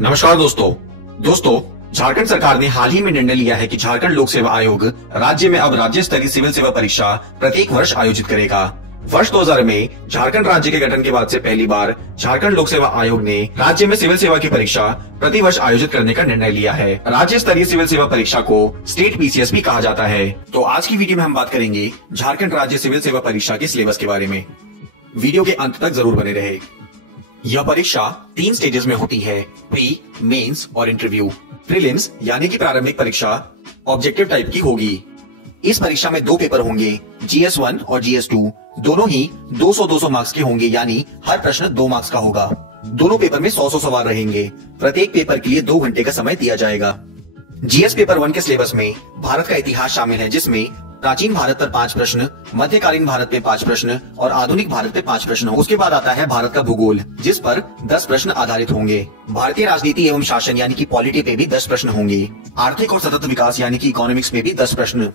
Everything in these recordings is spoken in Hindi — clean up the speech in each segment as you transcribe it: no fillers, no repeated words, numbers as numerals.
नमस्कार दोस्तों झारखंड सरकार ने हाल ही में निर्णय लिया है कि झारखंड लोक सेवा आयोग राज्य में अब राज्य स्तरीय सिविल सेवा परीक्षा प्रत्येक वर्ष आयोजित करेगा। वर्ष 2000 में झारखंड राज्य के गठन के बाद से पहली बार झारखंड लोक सेवा आयोग ने राज्य में सिविल सेवा की परीक्षा प्रति वर्ष आयोजित करने का निर्णय लिया है। राज्य स्तरीय सिविल सेवा परीक्षा को स्टेट पीसीएस भी कहा जाता है। तो आज की वीडियो में हम बात करेंगे झारखंड राज्य सिविल सेवा परीक्षा के सिलेबस के बारे में। वीडियो के अंत तक जरूर बने रहे। यह परीक्षा 3 स्टेजेस में होती है, प्री, मेंस और इंटरव्यू। प्रीलिम्स यानी कि प्रारंभिक परीक्षा ऑब्जेक्टिव टाइप की होगी। इस परीक्षा में 2 पेपर होंगे, GS1 और GS2। दोनों ही 200-200 मार्क्स के होंगे, यानी हर प्रश्न 2 मार्क्स का होगा। दोनों पेपर में 100-100 सवाल रहेंगे। प्रत्येक पेपर के लिए 2 घंटे का समय दिया जाएगा। GS पेपर 1 के सिलेबस में भारत का इतिहास शामिल है, जिसमें प्राचीन भारत पर 5 प्रश्न, मध्यकालीन भारत पे 5 प्रश्न और आधुनिक भारत पे 5 प्रश्न। उसके बाद आता है भारत का भूगोल, जिस पर 10 प्रश्न आधारित होंगे। भारतीय राजनीति एवं शासन यानी कि पॉलिटी पे भी 10 प्रश्न होंगे। आर्थिक और सतत विकास यानी कि इकोनॉमिक्स पे भी 10 प्रश्न।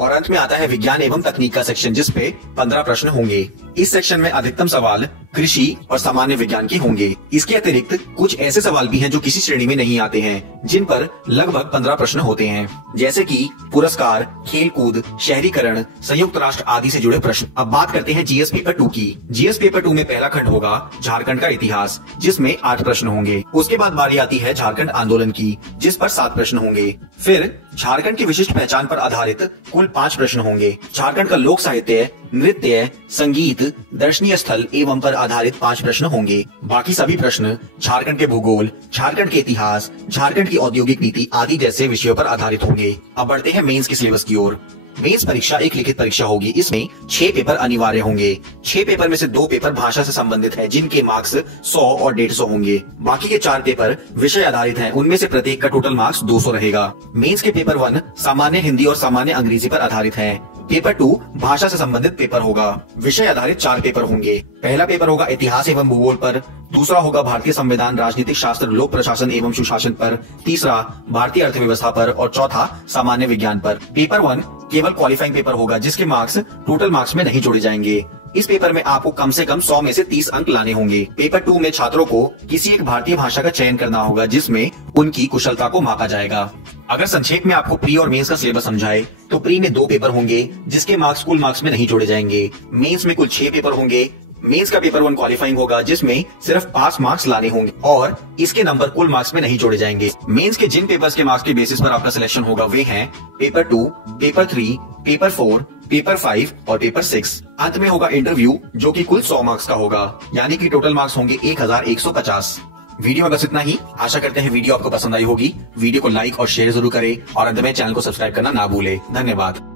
और अंत में आता है विज्ञान एवं तकनीक का सेक्शन, जिस पे 15 प्रश्न होंगे। इस सेक्शन में अधिकतम सवाल कृषि और सामान्य विज्ञान के होंगे। इसके अतिरिक्त कुछ ऐसे सवाल भी हैं जो किसी श्रेणी में नहीं आते हैं, जिन पर लगभग 15 प्रश्न होते हैं, जैसे कि पुरस्कार, खेलकूद, शहरीकरण, संयुक्त राष्ट्र आदि से जुड़े प्रश्न। अब बात करते हैं जीएस पेपर 2 की। जीएस पेपर 2 में पहला खंड होगा झारखंड का इतिहास, जिसमें 8 प्रश्न होंगे। उसके बाद बारी आती है झारखंड आंदोलन की, जिस पर 7 प्रश्न होंगे। फिर झारखंड की विशिष्ट पहचान पर आधारित कुल 5 प्रश्न होंगे। झारखंड का लोक साहित्य, नृत्य, संगीत, दर्शनीय स्थल एवं पर आधारित 5 प्रश्न होंगे। बाकी सभी प्रश्न झारखंड के भूगोल, झारखंड के इतिहास, झारखंड की औद्योगिक नीति आदि जैसे विषयों पर आधारित होंगे। अब बढ़ते हैं मेंस के सिलेबस की ओर। मेंस परीक्षा एक लिखित परीक्षा होगी। इसमें 6 पेपर अनिवार्य होंगे। 6 पेपर में से 2 पेपर भाषा से संबंधित हैं, जिनके मार्क्स 100 और 150 होंगे। बाकी के 4 पेपर विषय आधारित हैं, उनमें से प्रत्येक का टोटल मार्क्स 200 रहेगा। मेंस के पेपर 1 सामान्य हिंदी और सामान्य अंग्रेजी पर आधारित है। पेपर 2 भाषा से संबंधित पेपर होगा। विषय आधारित 4 पेपर होंगे। पहला पेपर होगा इतिहास एवं भूगोल पर, दूसरा होगा भारतीय संविधान, राजनीतिक शास्त्र, लोक प्रशासन एवं सुशासन पर, तीसरा भारतीय अर्थव्यवस्था पर और चौथा सामान्य विज्ञान पर। पेपर 1 केवल क्वालिफाइंग पेपर होगा, जिसके मार्क्स टोटल मार्क्स में नहीं जोड़े जाएंगे। इस पेपर में आपको कम से कम 100 में से 30 अंक लाने होंगे। पेपर 2 में छात्रों को किसी एक भारतीय भाषा का चयन करना होगा, जिसमें उनकी कुशलता को मापा जाएगा। अगर संक्षेप में आपको प्री और मेंस का सिलेबस समझाए, तो प्री में 2 पेपर होंगे, जिसके मार्क्स कुल मार्क्स में नहीं जोड़े जाएंगे। मेंस में कुल 6 पेपर होंगे। मेंस का पेपर 1 क्वालिफाइंग होगा, जिसमें सिर्फ 5 मार्क्स लाने होंगे और इसके नंबर कुल मार्क्स में नहीं जोड़े जाएंगे। मेंस के जिन पेपर्स के मार्क्स के बेसिस पर आपका सिलेक्शन होगा वे हैं पेपर 2, पेपर 3, पेपर 4, पेपर 5 और पेपर 6। अंत में होगा इंटरव्यू, जो कि कुल 100 मार्क्स का होगा, यानी कि टोटल मार्क्स होंगे 1150। वीडियो में बस इतना ही। आशा करते हैं वीडियो आपको पसंद आई होगी। वीडियो को लाइक और शेयर जरूर करें और अंत में चैनल को सब्सक्राइब करना ना भूले। धन्यवाद।